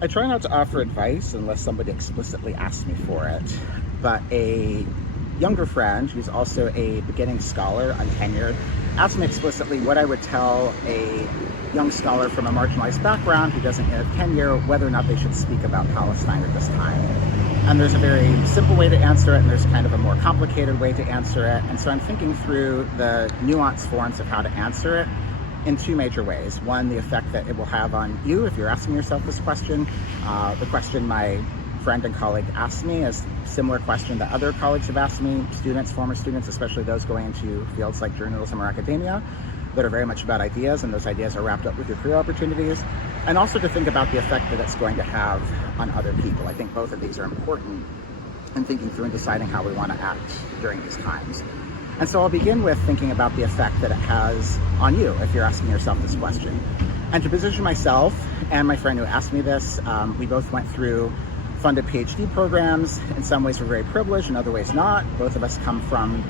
I try not to offer advice unless somebody explicitly asks me for it, but a younger friend who's also a beginning scholar, untenured, asked me explicitly what I would tell a young scholar from a marginalized background who doesn't have tenure whether or not they should speak about Palestine at this time. And there's a very simple way to answer it, and there's kind of a more complicated way to answer it. And so I'm thinking through the nuanced forms of how to answer it in two major ways. One, the effect that it will have on you if you're asking yourself this question. The question my friend and colleague asked me is a similar question that other colleagues have asked me, students, former students, especially those going into fields like journalism or academia that are very much about ideas, and those ideas are wrapped up with your career opportunities. And also to think about the effect that it's going to have on other people. I think both of these are important in thinking through and deciding how we want to act during these times. And so I'll begin with thinking about the effect that it has on you if you're asking yourself this question. And to position myself and my friend who asked me this, we both went through funded PhD programs. In some ways we're very privileged, in other ways not. Both of us come from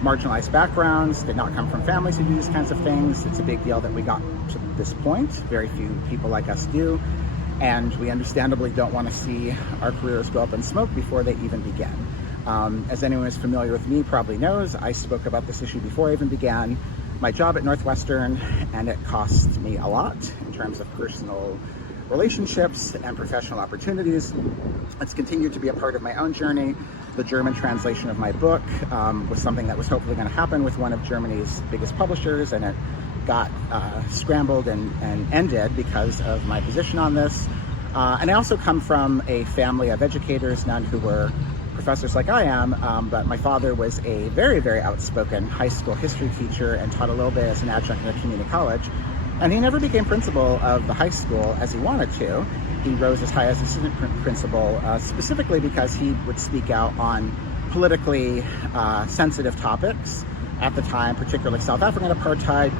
marginalized backgrounds, did not come from families who do these kinds of things. It's a big deal that we got to this point. Very few people like us do. And we understandably don't want to see our careers go up in smoke before they even begin. As anyone who's familiar with me probably knows, I spoke about this issue before I even began my job at Northwestern, and it cost me a lot in terms of personal relationships and professional opportunities. It's continued to be a part of my own journey. The German translation of my book was something that was hopefully going to happen with one of Germany's biggest publishers, and it got scrambled and ended because of my position on this. And I also come from a family of educators, none who were professors like I am, but my father was a very, very outspoken high school history teacher and taught a little bit as an adjunct in a community college. And he never became principal of the high school as he wanted to. He rose as high as assistant principal, specifically because he would speak out on politically sensitive topics at the time, particularly South African apartheid,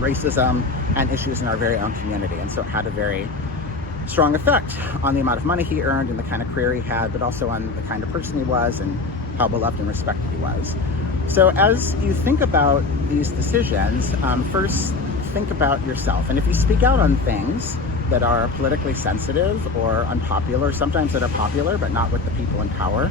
racism, and issues in our very own community. And so it had a very strong effect on the amount of money he earned and the kind of career he had, but also on the kind of person he was and how beloved and respected he was. So as you think about these decisions, first think about yourself. And if you speak out on things that are politically sensitive or unpopular, sometimes that are popular but not with the people in power,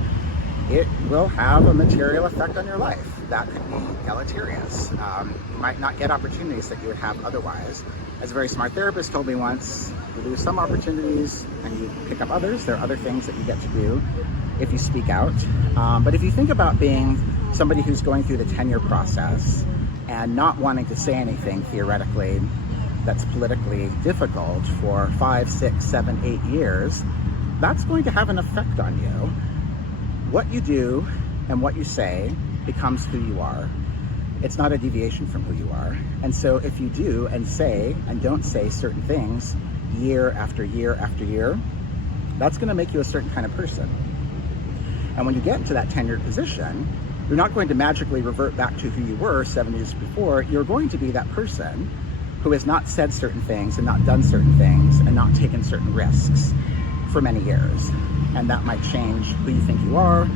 it will have a material effect on your life. That could be deleterious. You might not get opportunities that you would have otherwise. As a very smart therapist told me once, you lose some opportunities and you pick up others. There are other things that you get to do if you speak out. But if you think about being somebody who's going through the tenure process and not wanting to say anything theoretically that's politically difficult for 5, 6, 7, 8 years, that's going to have an effect on you. What you do and what you say becomes who you are. It's not a deviation from who you are. And so if you do and say and don't say certain things year after year after year, that's going to make you a certain kind of person. And when you get into that tenured position, you're not going to magically revert back to who you were 7 years before. You're going to be that person who has not said certain things and not done certain things and not taken certain risks for many years. And that might change who you think you are.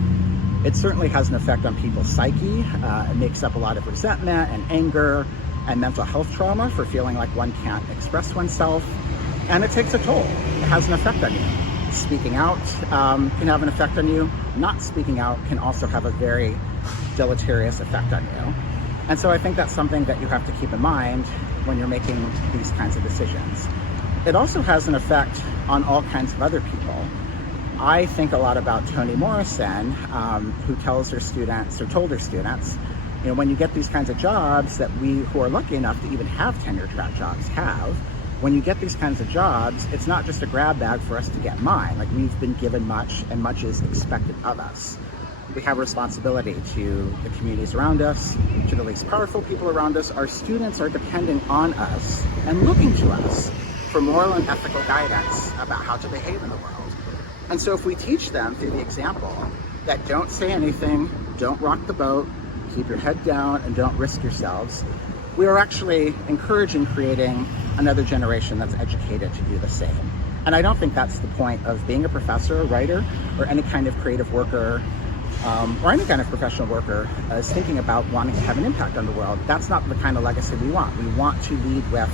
It certainly has an effect on people's psyche. It makes up a lot of resentment and anger and mental health trauma for feeling like one can't express oneself. And it takes a toll. It has an effect on you. Speaking out can have an effect on you. Not speaking out can also have a very deleterious effect on you. And so I think that's something that you have to keep in mind when you're making these kinds of decisions. It also has an effect on all kinds of other people. I think a lot about Toni Morrison, who tells her students, or told her students, you know, when you get these kinds of jobs that we who are lucky enough to even have tenure track jobs have, when you get these kinds of jobs, it's not just a grab bag for us to get mine. Like, we've been given much and much is expected of us. We have a responsibility to the communities around us, to the least powerful people around us. Our students are depending on us and looking to us for moral and ethical guidance about how to behave in the world. And so if we teach them through the example that don't say anything, don't rock the boat, keep your head down, and don't risk yourselves, we are actually encouraging creating another generation that's educated to do the same. And I don't think that's the point of being a professor, a writer, or any kind of creative worker, or any kind of professional worker is thinking about wanting to have an impact on the world. That's not the kind of legacy we want. We want to lead with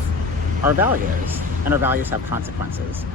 our values, and our values have consequences.